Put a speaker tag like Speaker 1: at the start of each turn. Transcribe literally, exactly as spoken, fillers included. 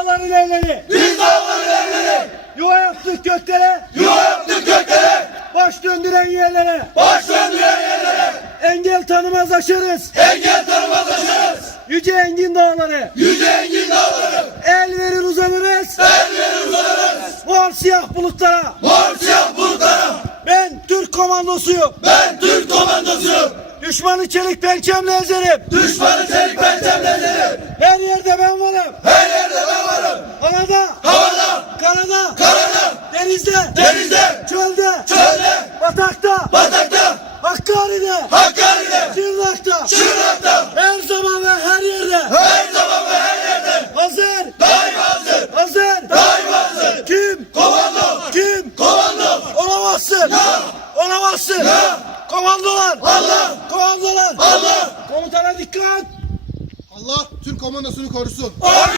Speaker 1: dağların evleri.
Speaker 2: Biz dağların evleri.
Speaker 1: Yuva yaptık göklere.
Speaker 2: Yuva yaptık göklere.
Speaker 1: Baş döndüren yerlere.
Speaker 2: Baş döndüren yerlere.
Speaker 1: Engel tanımaz aşarız.
Speaker 2: Engel tanımaz aşarız.
Speaker 1: Yüce engin dağları.
Speaker 2: Yüce engin dağları.
Speaker 1: El verir uzanırız.
Speaker 2: El verir uzanırız.
Speaker 1: Mor siyah bulutlara.
Speaker 2: Mor siyah bulutlara.
Speaker 1: Ben Türk komandosuyum.
Speaker 2: Ben Türk komandosuyum.
Speaker 1: Düşmanı çelik pençemle ezerim.
Speaker 2: Düşmanı çelik pençemle ezerim.
Speaker 1: Her yerde ben varım.
Speaker 2: Her yerde ben varım.
Speaker 1: Havada,
Speaker 2: Havada,
Speaker 1: karada,
Speaker 2: karada,
Speaker 1: denizde,
Speaker 2: denizde,
Speaker 1: çölde,
Speaker 2: çölde,
Speaker 1: batakta,
Speaker 2: batakta,
Speaker 1: Hakkari'de,
Speaker 2: Hakkari'de,
Speaker 1: Şırnak'ta,
Speaker 2: Şırnak'ta.
Speaker 1: her zaman ve her yerde.
Speaker 2: Her zaman ve her yerde.
Speaker 1: Hazır,
Speaker 2: Daima hazır.
Speaker 1: hazır.
Speaker 2: Daima hazır.
Speaker 1: Kim?
Speaker 2: Komando.
Speaker 1: Kim?
Speaker 2: Komando.
Speaker 1: Olamazsın.
Speaker 2: Ya.
Speaker 1: Olamazsın.
Speaker 2: Ya.
Speaker 1: Komandolar.
Speaker 2: Allah.
Speaker 1: Komandolar.
Speaker 2: Allah.
Speaker 1: Komutana dikkat.
Speaker 3: Allah Türk komandosunu korusun.
Speaker 2: Amin.